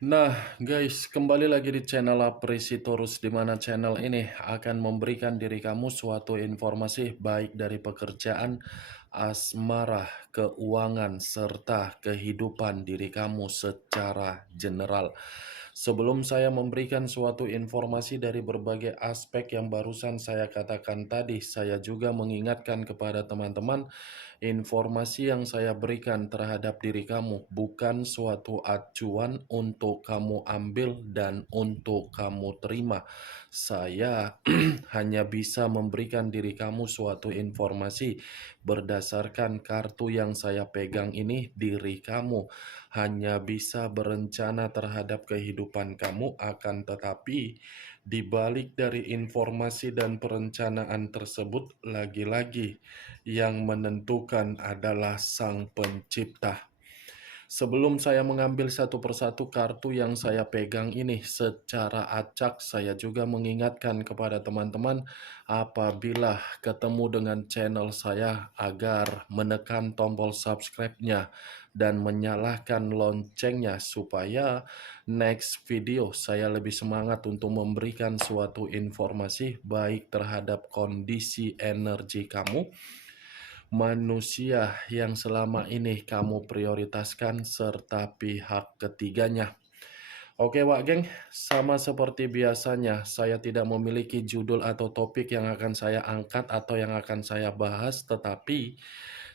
Nah, guys, kembali lagi di channel Apresitorus, di mana channel ini akan memberikan diri kamu suatu informasi baik dari pekerjaan, asmara, keuangan, serta kehidupan diri kamu secara general. Sebelum saya memberikan suatu informasi dari berbagai aspek yang barusan saya katakan tadi, saya juga mengingatkan kepada teman-teman, informasi yang saya berikan terhadap diri kamu bukan suatu acuan untuk kamu ambil dan untuk kamu terima. Saya hanya bisa memberikan diri kamu suatu informasi berdasarkan kartu yang saya pegang ini. Diri kamu hanya bisa berencana terhadap kehidupan kamu, akan tetapi di balik dari informasi dan perencanaan tersebut, lagi-lagi yang menentukan adalah Sang Pencipta. Sebelum saya mengambil satu persatu kartu yang saya pegang ini secara acak, saya juga mengingatkan kepada teman-teman apabila ketemu dengan channel saya agar menekan tombol subscribe-nya dan menyalakan loncengnya supaya next video saya lebih semangat untuk memberikan suatu informasi baik terhadap kondisi energi kamu, manusia yang selama ini kamu prioritaskan, serta pihak ketiganya. Oke Wak Geng, sama seperti biasanya, saya tidak memiliki judul atau topik yang akan saya angkat atau yang akan saya bahas, tetapi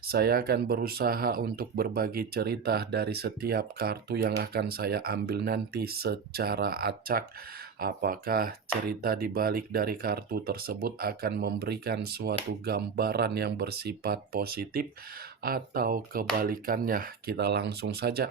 saya akan berusaha untuk berbagi cerita dari setiap kartu yang akan saya ambil nanti secara acak. Apakah cerita di balik dari kartu tersebut akan memberikan suatu gambaran yang bersifat positif atau kebalikannya? Kita langsung saja.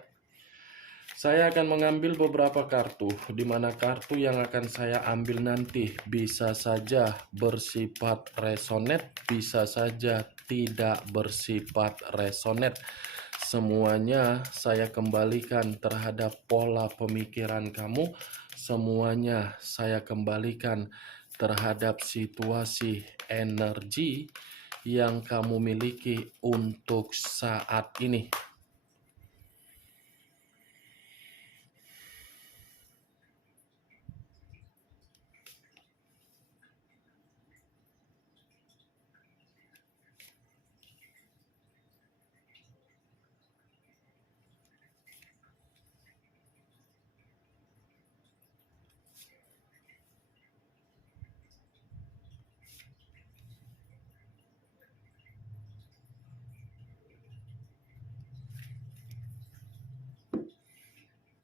Saya akan mengambil beberapa kartu, di mana kartu yang akan saya ambil nanti bisa saja bersifat resonate, bisa saja tidak bersifat resonate. Semuanya saya kembalikan terhadap pola pemikiran kamu, semuanya saya kembalikan terhadap situasi energi yang kamu miliki untuk saat ini.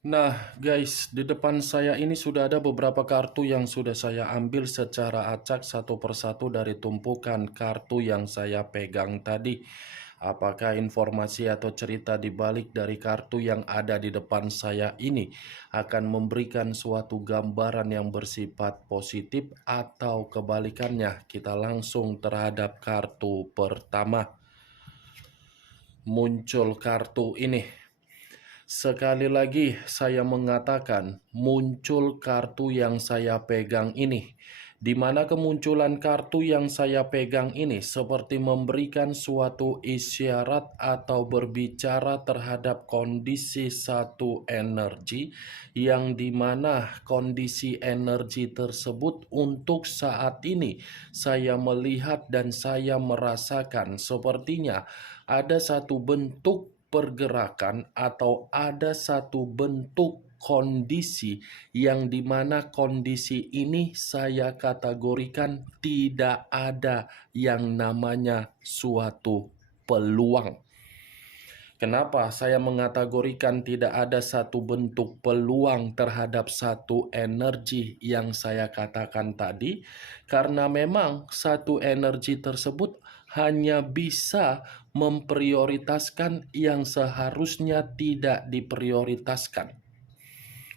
Nah guys, di depan saya ini sudah ada beberapa kartu yang sudah saya ambil secara acak satu persatu dari tumpukan kartu yang saya pegang tadi. Apakah informasi atau cerita di balik dari kartu yang ada di depan saya ini akan memberikan suatu gambaran yang bersifat positif atau kebalikannya? Kita langsung terhadap kartu pertama. Muncul kartu ini. Sekali lagi saya mengatakan muncul kartu yang saya pegang ini, di mana kemunculan kartu yang saya pegang ini seperti memberikan suatu isyarat atau berbicara terhadap kondisi satu energi, yang dimana kondisi energi tersebut untuk saat ini saya melihat dan saya merasakan sepertinya ada satu bentuk pergerakan atau ada satu bentuk kondisi yang dimana kondisi ini saya kategorikan tidak ada yang namanya suatu peluang. Kenapa saya mengategorikan tidak ada satu bentuk peluang terhadap satu energi yang saya katakan tadi? Karena memang satu energi tersebut hanya bisa memprioritaskan yang seharusnya tidak diprioritaskan.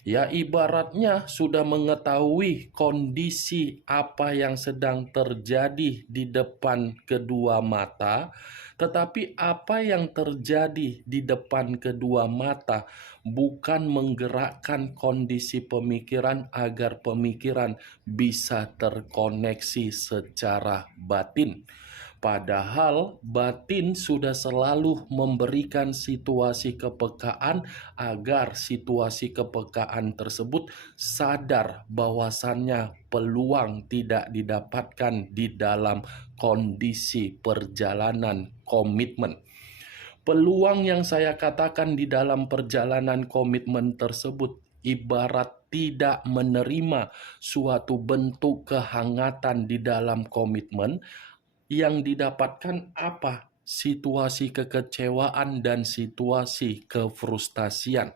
Ya, ibaratnya sudah mengetahui kondisi apa yang sedang terjadi di depan kedua mata, tetapi apa yang terjadi di depan kedua mata bukan menggerakkan kondisi pemikiran agar pemikiran bisa terkoneksi secara batin. Padahal batin sudah selalu memberikan situasi kepekaan agar situasi kepekaan tersebut sadar bahwasannya peluang tidak didapatkan di dalam kondisi perjalanan komitmen. Peluang yang saya katakan di dalam perjalanan komitmen tersebut ibarat tidak menerima suatu bentuk kehangatan di dalam komitmen yang didapatkan apa? Situasi kekecewaan dan situasi kefrustasian.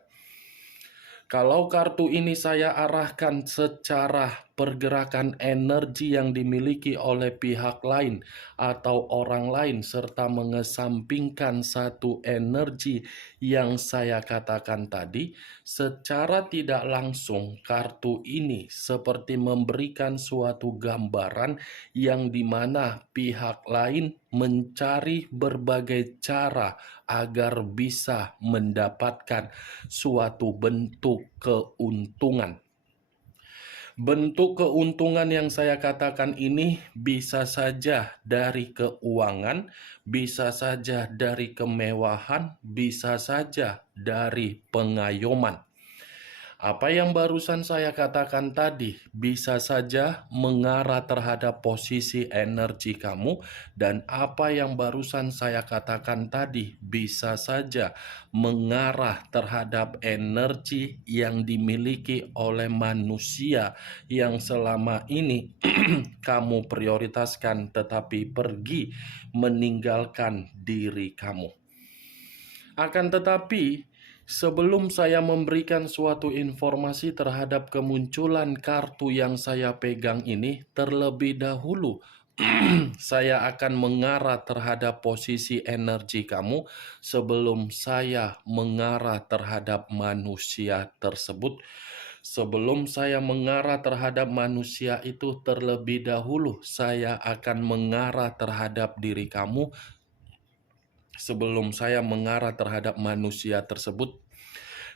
Kalau kartu ini saya arahkan secara pergerakan energi yang dimiliki oleh pihak lain atau orang lain serta mengesampingkan satu energi yang saya katakan tadi, secara tidak langsung kartu ini seperti memberikan suatu gambaran yang dimana pihak lain mencari berbagai cara agar bisa mendapatkan suatu bentuk keuntungan. Bentuk keuntungan yang saya katakan ini bisa saja dari keuangan, bisa saja dari kemewahan, bisa saja dari pengayoman. Apa yang barusan saya katakan tadi bisa saja mengarah terhadap posisi energi kamu, dan apa yang barusan saya katakan tadi bisa saja mengarah terhadap energi yang dimiliki oleh manusia yang selama ini kamu prioritaskan tetapi pergi meninggalkan diri kamu. Akan tetapi, sebelum saya memberikan suatu informasi terhadap kemunculan kartu yang saya pegang ini, terlebih dahulu saya akan mengarah terhadap posisi energi kamu sebelum saya mengarah terhadap manusia tersebut. Sebelum saya mengarah terhadap manusia itu, terlebih dahulu saya akan mengarah terhadap diri kamu sebelum saya mengarah terhadap manusia tersebut,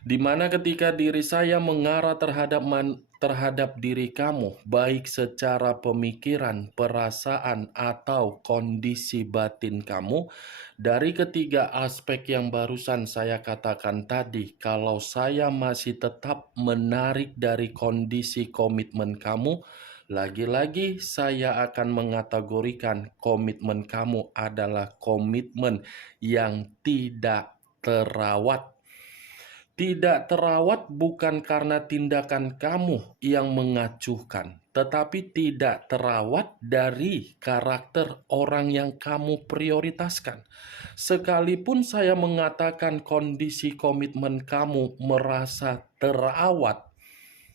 di mana ketika diri saya mengarah terhadap diri kamu, baik secara pemikiran, perasaan, atau kondisi batin kamu, dari ketiga aspek yang barusan saya katakan tadi, kalau saya masih tetap menarik dari kondisi komitmen kamu, lagi-lagi saya akan mengategorikan komitmen kamu adalah komitmen yang tidak terawat. Tidak terawat bukan karena tindakan kamu yang mengacuhkan, tetapi tidak terawat dari karakter orang yang kamu prioritaskan. Sekalipun saya mengatakan kondisi komitmen kamu merasa terawat,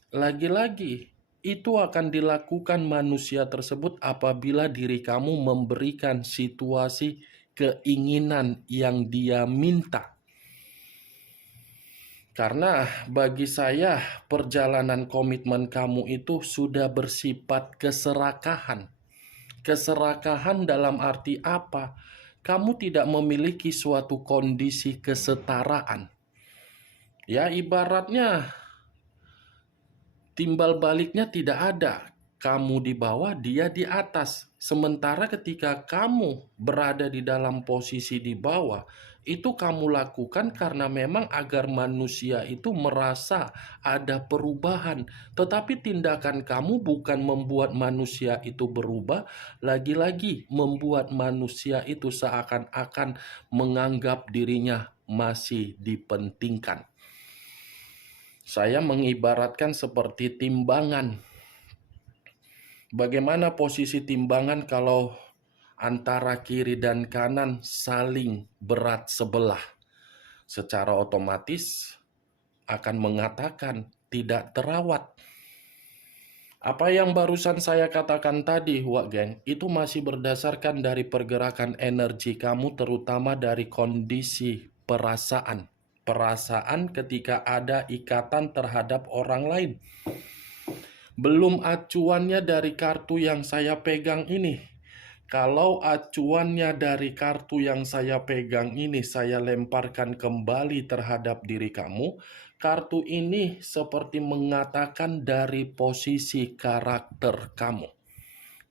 lagi-lagi itu akan dilakukan manusia tersebut apabila diri kamu memberikan situasi keinginan yang dia minta. Karena bagi saya perjalanan komitmen kamu itu sudah bersifat keserakahan. Keserakahan dalam arti apa? Kamu tidak memiliki suatu kondisi kesetaraan. Ya, ibaratnya timbal baliknya tidak ada. Kamu di bawah, dia di atas. Sementara ketika kamu berada di dalam posisi di bawah, itu kamu lakukan karena memang agar manusia itu merasa ada perubahan. Tetapi tindakan kamu bukan membuat manusia itu berubah, lagi-lagi membuat manusia itu seakan-akan menganggap dirinya masih dipentingkan. Saya mengibaratkan seperti timbangan. Bagaimana posisi timbangan kalau antara kiri dan kanan saling berat sebelah? Secara otomatis akan mengatakan tidak terawat. Apa yang barusan saya katakan tadi, Wak Geng, itu masih berdasarkan dari pergerakan energi kamu, terutama dari kondisi perasaan. Perasaan ketika ada ikatan terhadap orang lain. Belum acuannya dari kartu yang saya pegang ini. Kalau acuannya dari kartu yang saya pegang ini saya lemparkan kembali terhadap diri kamu, kartu ini seperti mengatakan dari posisi karakter kamu.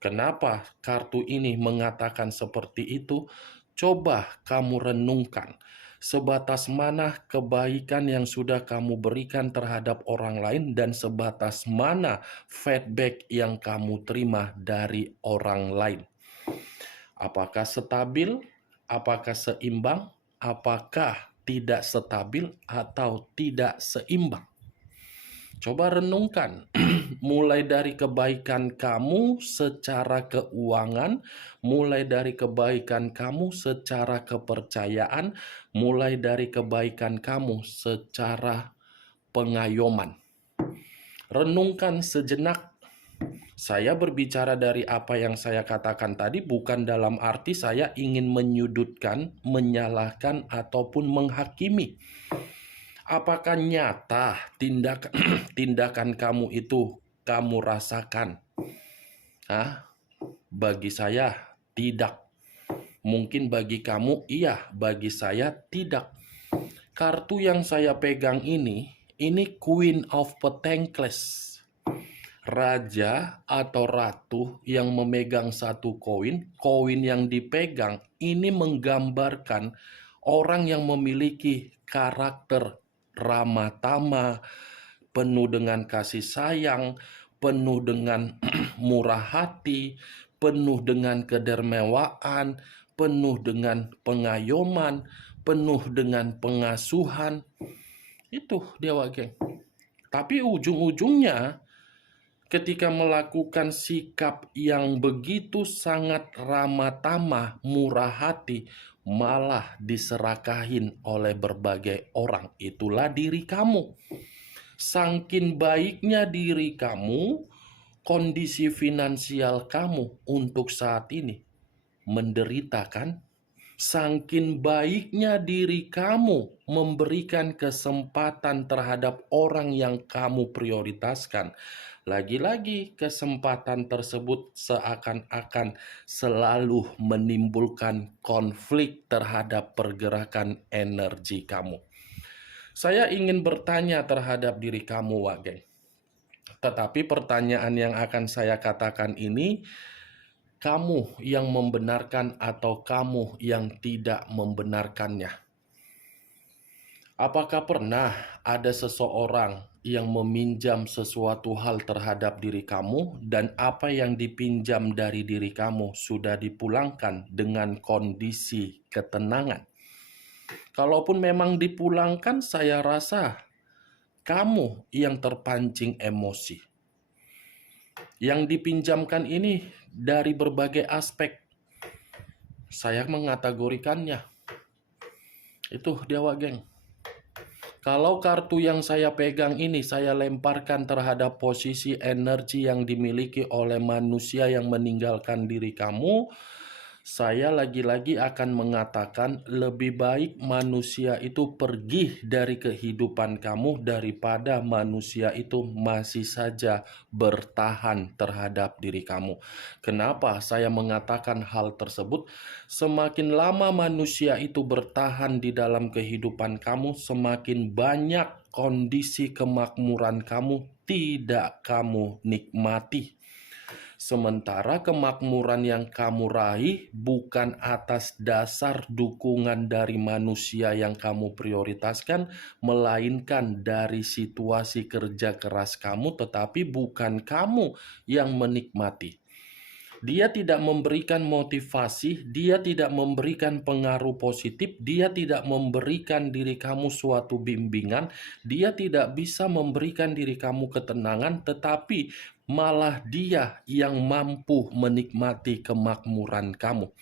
Kenapa kartu ini mengatakan seperti itu? Coba kamu renungkan. Sebatas mana kebaikan yang sudah kamu berikan terhadap orang lain dan sebatas mana feedback yang kamu terima dari orang lain. Apakah stabil? Apakah seimbang? Apakah tidak stabil atau tidak seimbang? Coba renungkan, mulai dari kebaikan kamu secara keuangan, mulai dari kebaikan kamu secara kepercayaan, mulai dari kebaikan kamu secara pengayoman. Renungkan sejenak. Saya berbicara dari apa yang saya katakan tadi bukan dalam arti saya ingin menyudutkan, menyalahkan, ataupun menghakimi. Apakah nyata tindakan tindakan kamu itu kamu rasakan? Bagi saya tidak. Mungkin bagi kamu iya, bagi saya tidak. Kartu yang saya pegang ini Queen of Pentacles. Raja atau ratu yang memegang satu koin yang dipegang ini menggambarkan orang yang memiliki karakter ramah tamah, penuh dengan kasih sayang, penuh dengan murah hati, penuh dengan kedermewaan, penuh dengan pengayoman, penuh dengan pengasuhan. Itu dia, geng. Tapi ujung-ujungnya ketika melakukan sikap yang begitu sangat ramah tamah, murah hati, malah diserakahin oleh berbagai orang. Itulah diri kamu. Sangkin baiknya diri kamu, kondisi finansial kamu untuk saat ini menderita kan? Sangkin baiknya diri kamu memberikan kesempatan terhadap orang yang kamu prioritaskan. Lagi-lagi kesempatan tersebut seakan-akan selalu menimbulkan konflik terhadap pergerakan energi kamu. Saya ingin bertanya terhadap diri kamu, geng. Tetapi pertanyaan yang akan saya katakan ini, kamu yang membenarkan atau kamu yang tidak membenarkannya? Apakah pernah ada seseorang yang meminjam sesuatu hal terhadap diri kamu dan apa yang dipinjam dari diri kamu sudah dipulangkan dengan kondisi ketenangan? Kalaupun memang dipulangkan, saya rasa kamu yang terpancing emosi. Yang dipinjamkan ini dari berbagai aspek. Saya mengategorikannya. Itu dia, geng. Kalau kartu yang saya pegang ini saya lemparkan terhadap posisi energi yang dimiliki oleh manusia yang meninggalkan diri kamu, saya lagi-lagi akan mengatakan lebih baik manusia itu pergi dari kehidupan kamu daripada manusia itu masih saja bertahan terhadap diri kamu. Kenapa saya mengatakan hal tersebut? Semakin lama manusia itu bertahan di dalam kehidupan kamu, semakin banyak kondisi kemakmuran kamu tidak kamu nikmati. Sementara kemakmuran yang kamu raih bukan atas dasar dukungan dari manusia yang kamu prioritaskan, melainkan dari situasi kerja keras kamu, tetapi bukan kamu yang menikmati. Dia tidak memberikan motivasi, dia tidak memberikan pengaruh positif, dia tidak memberikan diri kamu suatu bimbingan, dia tidak bisa memberikan diri kamu ketenangan, tetapi malah dia yang mampu menikmati kemakmuran kamu.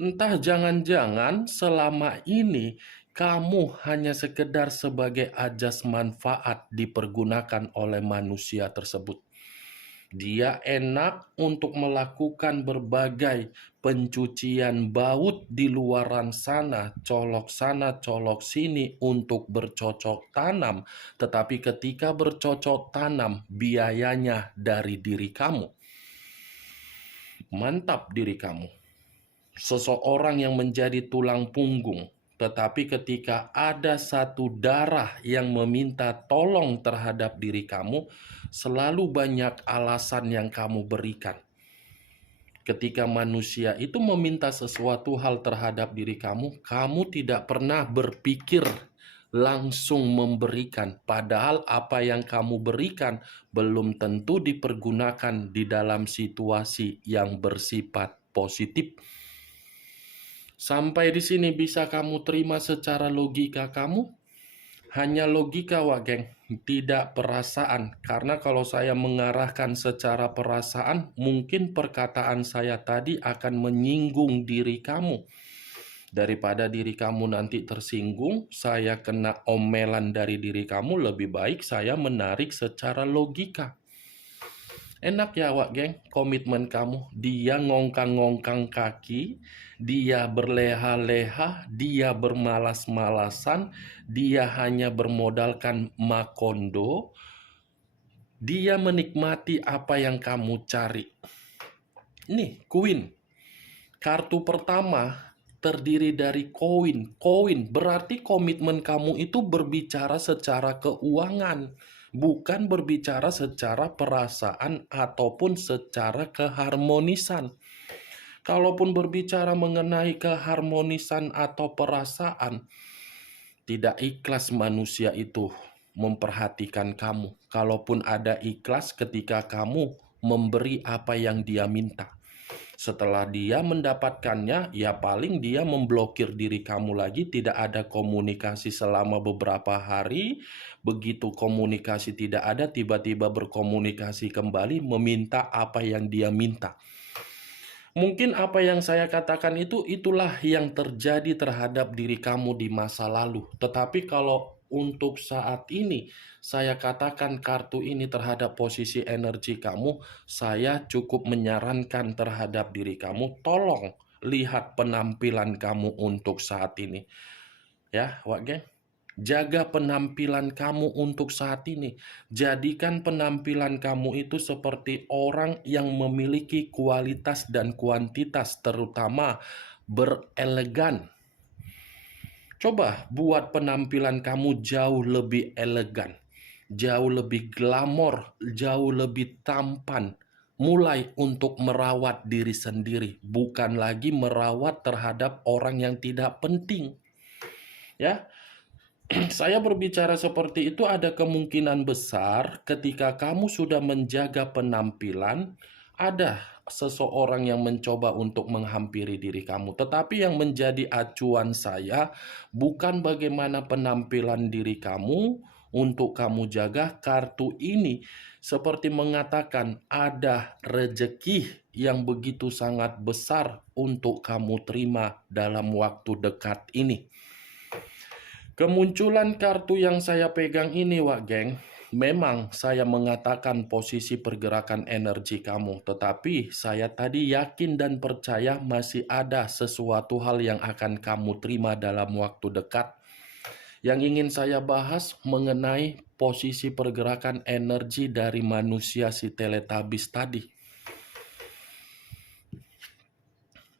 Entah jangan-jangan selama ini kamu hanya sekedar sebagai ajas manfaat dipergunakan oleh manusia tersebut. Dia enak untuk melakukan berbagai pencucian baut di luaran sana, colok sini untuk bercocok tanam. Tetapi ketika bercocok tanam, biayanya dari diri kamu. Mantap diri kamu. Seseorang yang menjadi tulang punggung. Tetapi ketika ada satu darah yang meminta tolong terhadap diri kamu, selalu banyak alasan yang kamu berikan. Ketika manusia itu meminta sesuatu hal terhadap diri kamu, kamu tidak pernah berpikir langsung memberikan. Padahal apa yang kamu berikan belum tentu dipergunakan di dalam situasi yang bersifat positif. Sampai di sini bisa kamu terima secara logika kamu? Hanya logika, Wak geng, tidak perasaan. Karena kalau saya mengarahkan secara perasaan, mungkin perkataan saya tadi akan menyinggung diri kamu. Daripada diri kamu nanti tersinggung, saya kena omelan dari diri kamu, lebih baik saya menarik secara logika. Enak ya, Wak geng, komitmen kamu. Dia ngongkang-ngongkang kaki, dia berleha-leha, dia bermalas-malasan, dia hanya bermodalkan makondo, dia menikmati apa yang kamu cari. Nih, Queen. Kartu pertama terdiri dari koin. Koin berarti komitmen kamu itu berbicara secara keuangan, bukan berbicara secara perasaan ataupun secara keharmonisan. Kalaupun berbicara mengenai keharmonisan atau perasaan, tidak ikhlas manusia itu memperhatikan kamu. Kalaupun ada ikhlas ketika kamu memberi apa yang dia minta. Setelah dia mendapatkannya, ya paling dia memblokir diri kamu lagi, tidak ada komunikasi selama beberapa hari. Begitu komunikasi tidak ada, tiba-tiba berkomunikasi kembali, meminta apa yang dia minta. Mungkin apa yang saya katakan itulah yang terjadi terhadap diri kamu di masa lalu. Tetapi kalau untuk saat ini, saya katakan kartu ini terhadap posisi energi kamu, saya cukup menyarankan terhadap diri kamu, tolong lihat penampilan kamu untuk saat ini. Ya, Wak geng. Jaga penampilan kamu untuk saat ini. Jadikan penampilan kamu itu seperti orang yang memiliki kualitas dan kuantitas, terutama berelegan. Coba buat penampilan kamu jauh lebih elegan, jauh lebih glamor, jauh lebih tampan. Mulai untuk merawat diri sendiri, bukan lagi merawat terhadap orang yang tidak penting. Ya, saya berbicara seperti itu ada kemungkinan besar ketika kamu sudah menjaga penampilan, ada seseorang yang mencoba untuk menghampiri diri kamu. Tetapi yang menjadi acuan saya bukan bagaimana penampilan diri kamu untuk kamu jaga. Kartu ini seperti mengatakan ada rejeki yang begitu sangat besar untuk kamu terima dalam waktu dekat ini. Kemunculan kartu yang saya pegang ini, Wak geng, memang saya mengatakan posisi pergerakan energi kamu, tetapi saya tadi yakin dan percaya masih ada sesuatu hal yang akan kamu terima dalam waktu dekat. Yang ingin saya bahas mengenai posisi pergerakan energi dari manusia si Teletubbies tadi.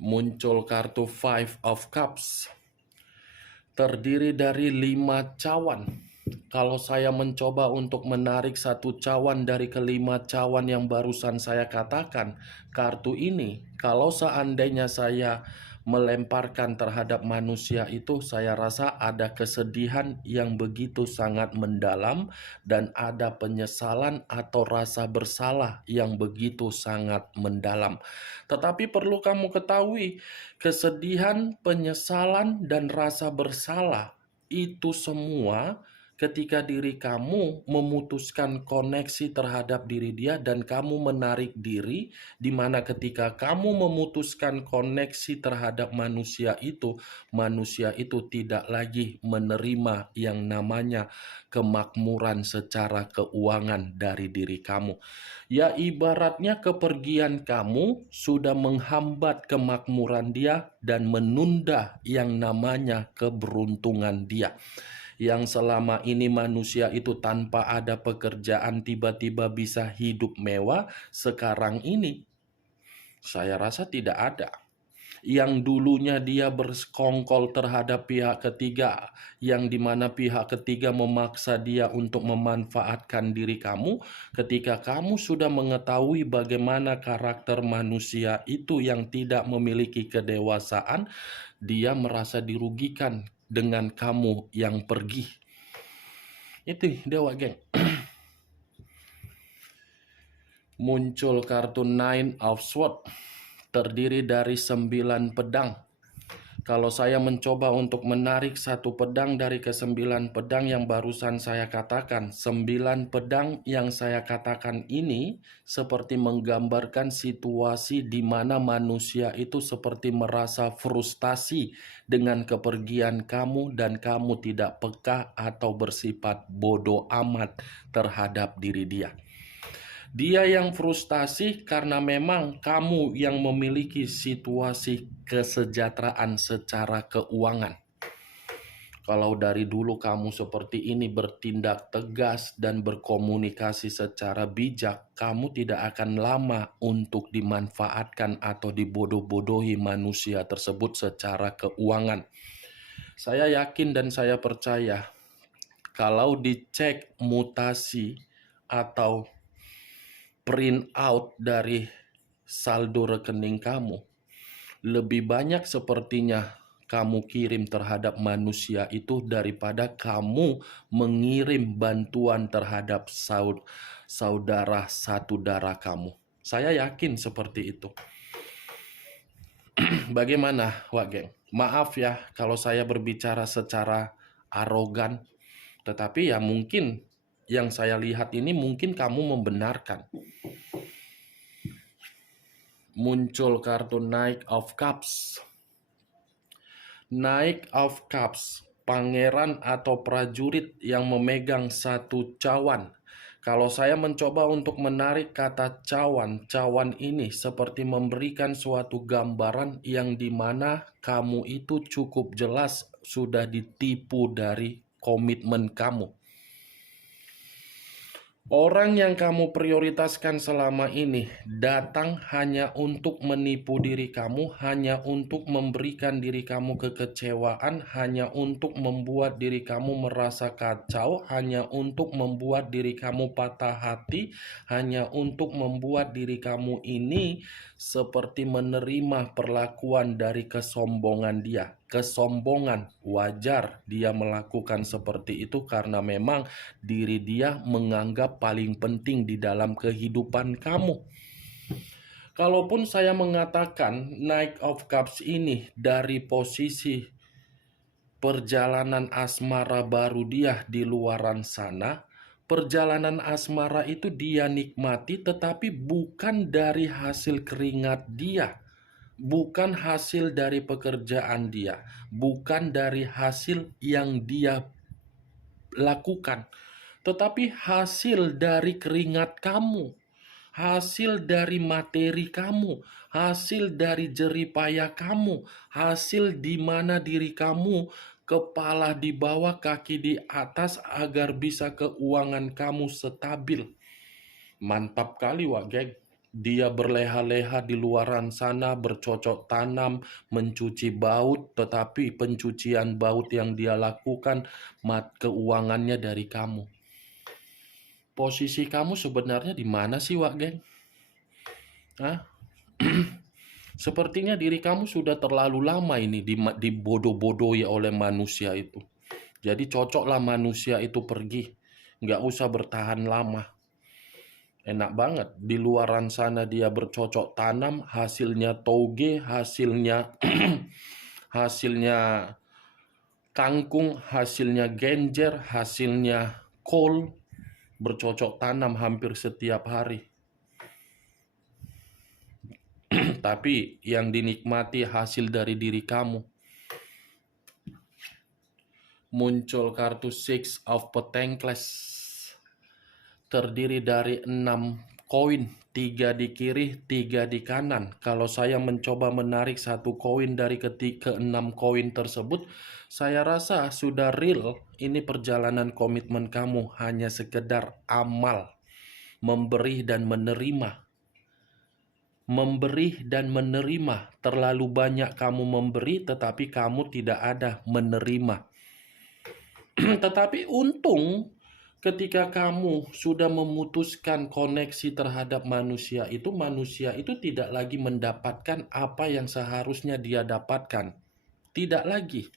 Muncul kartu Five of Cups. Terdiri dari 5 cawan. Kalau saya mencoba untuk menarik satu cawan dari kelima cawan yang barusan saya katakan, kartu ini, kalau seandainya saya melemparkan terhadap manusia itu, saya rasa ada kesedihan yang begitu sangat mendalam dan ada penyesalan atau rasa bersalah yang begitu sangat mendalam. Tetapi perlu kamu ketahui, kesedihan, penyesalan, dan rasa bersalah itu semua ketika diri kamu memutuskan koneksi terhadap diri dia dan kamu menarik diri, di mana ketika kamu memutuskan koneksi terhadap manusia itu tidak lagi menerima yang namanya kemakmuran secara keuangan dari diri kamu. Ya ibaratnya kepergian kamu sudah menghambat kemakmuran dia dan menunda yang namanya keberuntungan dia. Yang selama ini manusia itu tanpa ada pekerjaan tiba-tiba bisa hidup mewah, sekarang ini saya rasa tidak ada. yang dulunya dia bersekongkol terhadap pihak ketiga, yang dimana pihak ketiga memaksa dia untuk memanfaatkan diri kamu. Ketika kamu sudah mengetahui bagaimana karakter manusia itu yang tidak memiliki kedewasaan, dia merasa dirugikan dengan kamu yang pergi. Itu Dewa Geng. Muncul kartu Nine of Swords, terdiri dari 9 pedang. Kalau saya mencoba untuk menarik satu pedang dari ke-9 pedang yang barusan saya katakan, 9 pedang yang saya katakan ini seperti menggambarkan situasi di mana manusia itu seperti merasa frustasi dengan kepergian kamu dan kamu tidak peka atau bersifat bodoh amat terhadap diri dia. Dia yang frustasi karena memang kamu yang memiliki situasi kesejahteraan secara keuangan. Kalau dari dulu kamu seperti ini bertindak tegas dan berkomunikasi secara bijak, kamu tidak akan lama untuk dimanfaatkan atau dibodoh-bodohi manusia tersebut secara keuangan. Saya yakin dan saya percaya kalau dicek mutasi atau print out dari saldo rekening kamu, lebih banyak sepertinya kamu kirim terhadap manusia itu daripada kamu mengirim bantuan terhadap saudara satu darah kamu. Saya yakin seperti itu. Bagaimana, Wak Geng? Maaf ya kalau saya berbicara secara arogan, tetapi ya mungkin yang saya lihat ini mungkin kamu membenarkan. Muncul kartu Knight of Cups. Knight of Cups, pangeran atau prajurit yang memegang satu cawan. Kalau saya mencoba untuk menarik kata cawan, cawan ini seperti memberikan suatu gambaran yang dimana kamu itu cukup jelas sudah ditipu dari komitmen kamu. Orang yang kamu prioritaskan selama ini datang hanya untuk menipu diri kamu, hanya untuk memberikan diri kamu kekecewaan, hanya untuk membuat diri kamu merasa kacau, hanya untuk membuat diri kamu patah hati, hanya untuk membuat diri kamu ini seperti menerima perlakuan dari kesombongan dia. Kesombongan, wajar dia melakukan seperti itu karena memang diri dia menganggap paling penting di dalam kehidupan kamu. Kalaupun saya mengatakan Knight of Cups ini dari posisi perjalanan asmara baru dia di luaran sana, perjalanan asmara itu dia nikmati tetapi bukan dari hasil keringat dia. Bukan hasil dari pekerjaan dia, bukan dari hasil yang dia lakukan, tetapi hasil dari keringat kamu, hasil dari materi kamu, hasil dari jerih payah kamu, hasil di mana diri kamu kepala di bawah, kaki di atas agar bisa keuangan kamu stabil. Mantap kali, Wak Geng. Dia berleha-leha di luaran sana, bercocok tanam, mencuci baut, tetapi pencucian baut yang dia lakukan, keuangannya dari kamu. Posisi kamu sebenarnya di mana sih, Wak Geng? Hah? Sepertinya diri kamu sudah terlalu lama ini dibodoh-bodohi oleh manusia itu. Jadi cocoklah manusia itu pergi. Nggak usah bertahan lama. Enak banget, di luaran sana dia bercocok tanam, hasilnya toge, hasilnya hasilnya kangkung, hasilnya genjer, hasilnya kol, bercocok tanam hampir setiap hari. Tapi yang dinikmati hasil dari diri kamu. Muncul kartu Six of Pentacles, terdiri dari 6 koin, 3 di kiri, 3 di kanan. Kalau saya mencoba menarik satu koin dari ke-6 koin tersebut, saya rasa sudah real. Ini perjalanan komitmen kamu hanya sekedar amal, memberi dan menerima. memberi dan menerima. Terlalu banyak kamu memberi, tetapi kamu tidak ada menerima. Tetapi untung ketika kamu sudah memutuskan koneksi terhadap manusia itu tidak lagi mendapatkan apa yang seharusnya dia dapatkan. Tidak lagi.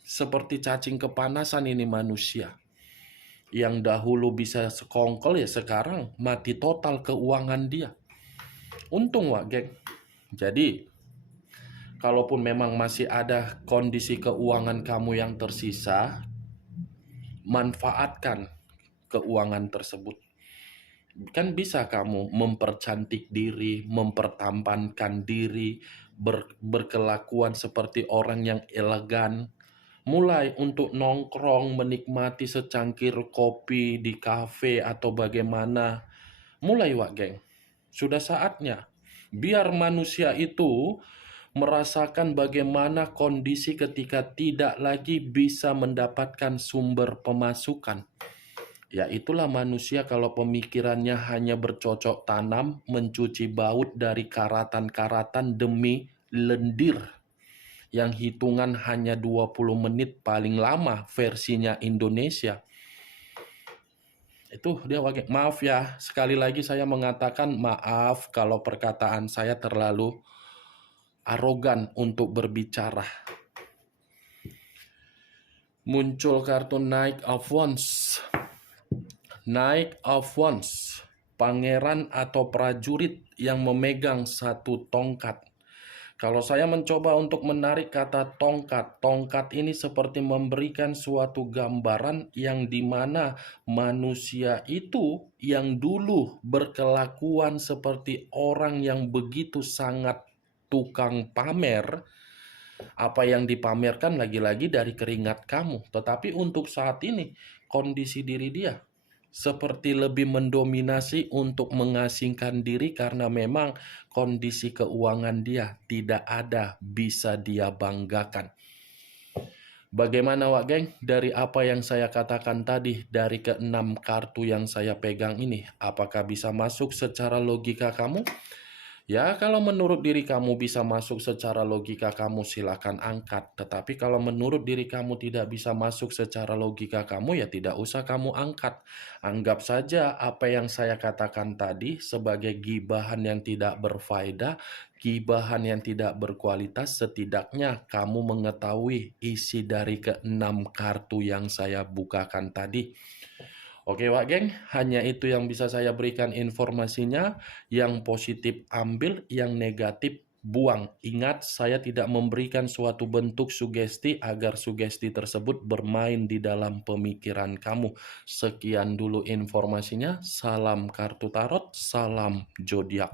Seperti cacing kepanasan ini manusia. Yang dahulu bisa sekongkol ya sekarang mati total keuangan dia. Untung wak geng. Jadi kalaupun memang masih ada kondisi keuangan kamu yang tersisa, manfaatkan keuangan tersebut. Kan bisa kamu mempercantik diri, mempertampankan diri, berkelakuan seperti orang yang elegan. Mulai untuk nongkrong, menikmati secangkir kopi di kafe atau bagaimana. Mulai wak geng, sudah saatnya. Biar manusia itu merasakan bagaimana kondisi ketika tidak lagi bisa mendapatkan sumber pemasukan. Ya itulah manusia kalau pemikirannya hanya bercocok tanam, mencuci baut dari karatan-karatan demi lendir. Yang hitungan hanya 20 menit paling lama versinya Indonesia. Itu dia wakil. Maaf ya, sekali lagi saya mengatakan maaf kalau perkataan saya terlalu arogan untuk berbicara. Muncul kartu Knight of Wands. Knight of Wands, pangeran atau prajurit yang memegang satu tongkat. Kalau saya mencoba untuk menarik kata tongkat, tongkat ini seperti memberikan suatu gambaran yang dimana manusia itu yang dulu berkelakuan seperti orang yang begitu sangat tukang pamer, apa yang dipamerkan lagi-lagi dari keringat kamu. Tetapi untuk saat ini, kondisi diri dia seperti lebih mendominasi untuk mengasingkan diri karena memang kondisi keuangan dia tidak ada bisa dia banggakan. Bagaimana wak geng? Dari apa yang saya katakan tadi, dari keenam kartu yang saya pegang ini, apakah bisa masuk secara logika kamu? Ya, kalau menurut diri kamu bisa masuk secara logika kamu silakan angkat. Tetapi kalau menurut diri kamu tidak bisa masuk secara logika kamu ya tidak usah kamu angkat. Anggap saja apa yang saya katakan tadi sebagai gibahan yang tidak berfaedah, gibahan yang tidak berkualitas, setidaknya kamu mengetahui isi dari keenam kartu yang saya bukakan tadi. Oke Wak Geng, hanya itu yang bisa saya berikan informasinya. Yang positif ambil, yang negatif buang. Ingat, saya tidak memberikan suatu bentuk sugesti agar sugesti tersebut bermain di dalam pemikiran kamu. Sekian dulu informasinya. Salam kartu tarot, salam zodiak.